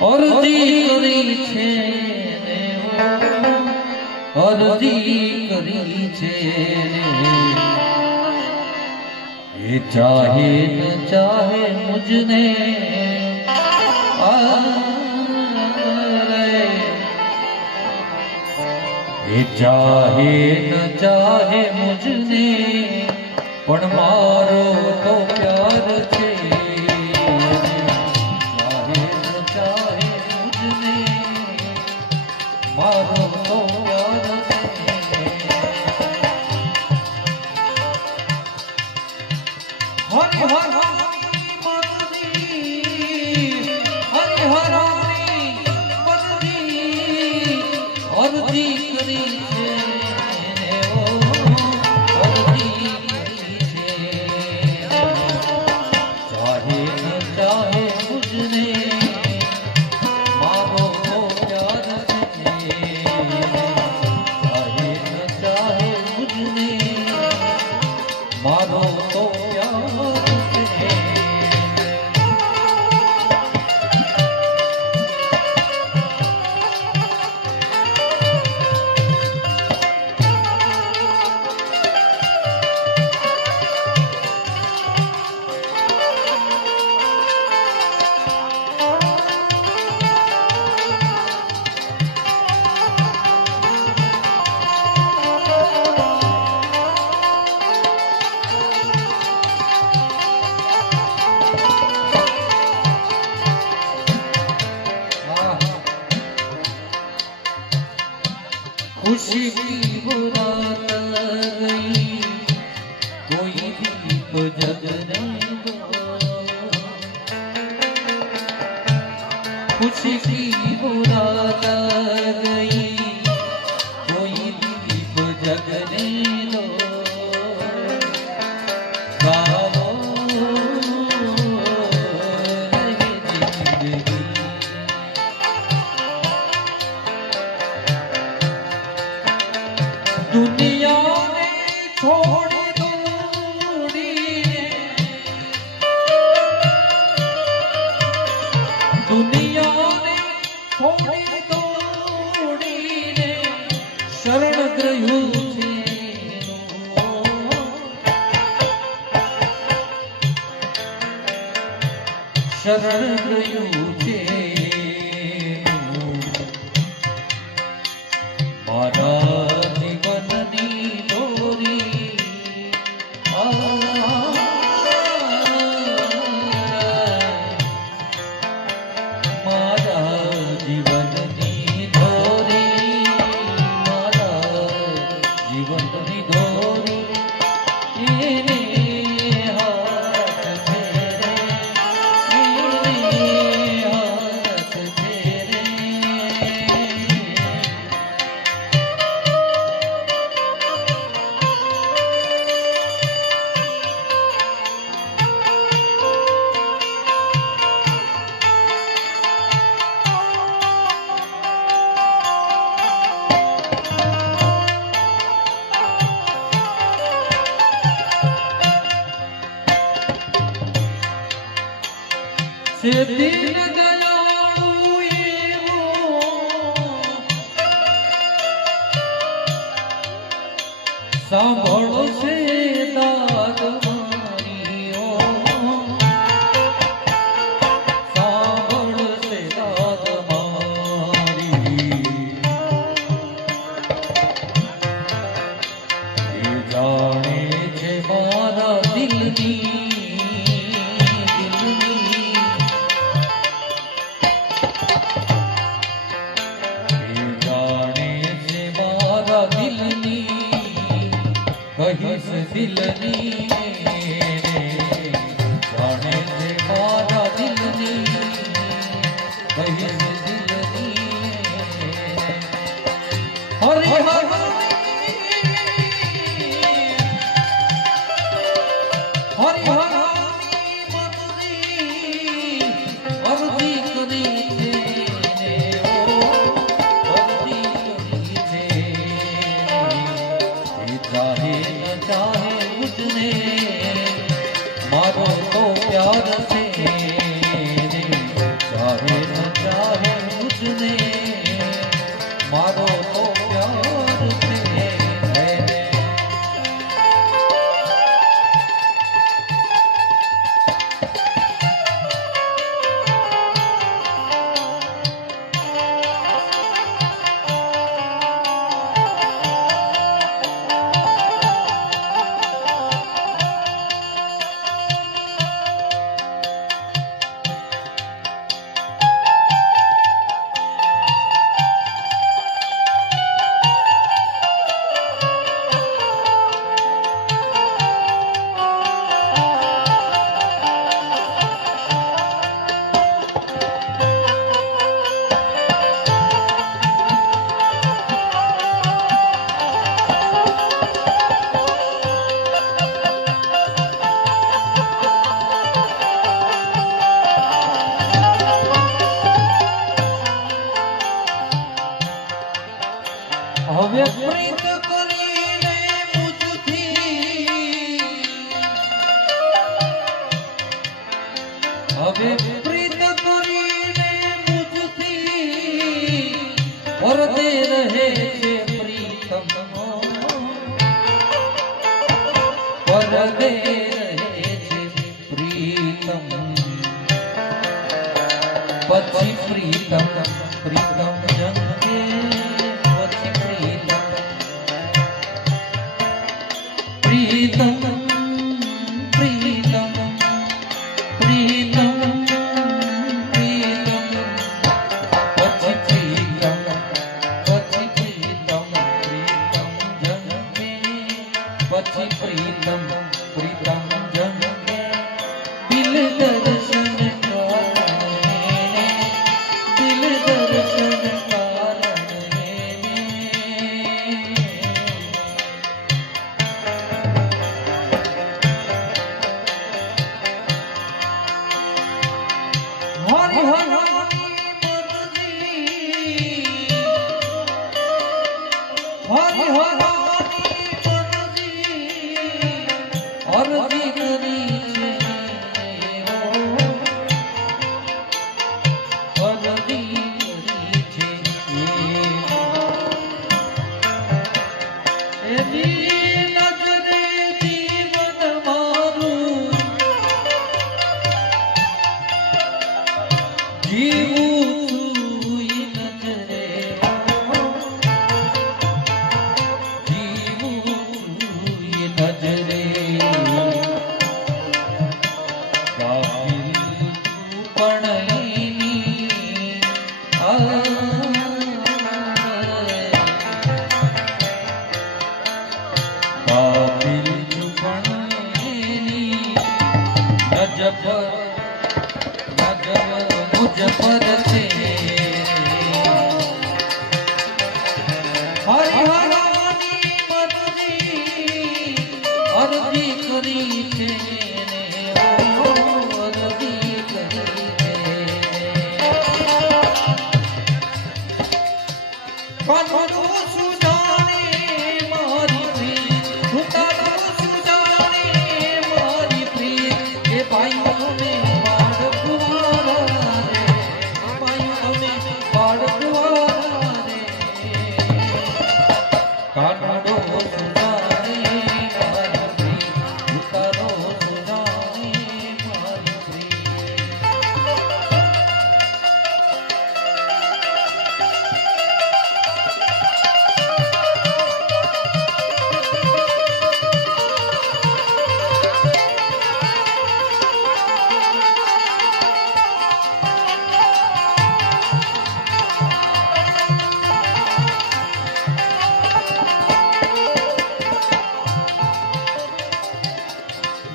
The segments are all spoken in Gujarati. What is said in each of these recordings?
અરજી કરી છે અરજી કરી છે એ ચાહે ન ચાહે મુझने એ ચાહે ન ચાહે મુझने પણ મારો તો પ્યાર છે ચાહે ન ચાહે મુझने મારો તો પ્યાર છે હરિ હર અરજી કરી છે અરજી કરી છે ચાહે ન ચાહે મુझने મારો તો પ્યાર છે ચાહે ન ચાહે મુझने મારો તો પ્યાર છે खुशी की बुरात गई कोई दीप जगने दो खुशी की बुरात गई कोई दीप जगने दो गाओ रहे जिंदगी दुनिया ने छोड़ी दौड़ी दुनिया ने छोड़ी दौड़ी ने शरण ग्रह्યું છે શરણ ગ્રહ્યું છે મારા से दिन दयालु एवो सांभळो से दाद मारीओ सांभळ से दाद मारी ये जाने छे मारा दिलनी कहिस दिलनी जाने से मारा दिलनी कहिस दिलनी हरि हर हरि हर अरजी करी छे चाहे न चाहे मुझने मारो तो प्यार से चाहे न चाहे હવે પ્રીત કરીને મુજથી વરતે રહે છે પ્રીતમ વરતે રહે છે પ્રીતમ પછી પ્રીતમ પ્રીતમ જંગે પછી પ્રીતમ પ્રીતમ પ્રીતમ પ્રીતમ પ્રીતમ પછી પ્રીતમ પછી પ્રીતમ પ્રીતમ જંગે પછી પ્રીતમ પ્રીતમ જંગે દિલ દર્શન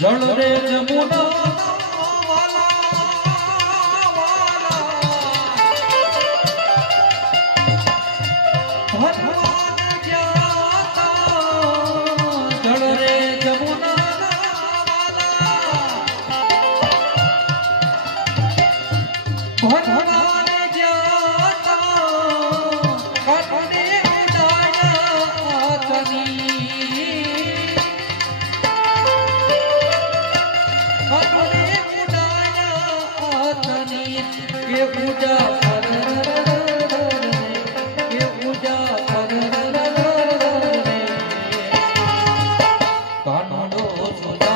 જળ રે જમુના ભગવાન જાતા જળ રે જમુના ભગવાન જાતા કાટને ઉડાયા તની ये पूजा ये पूजा कानडो सुजा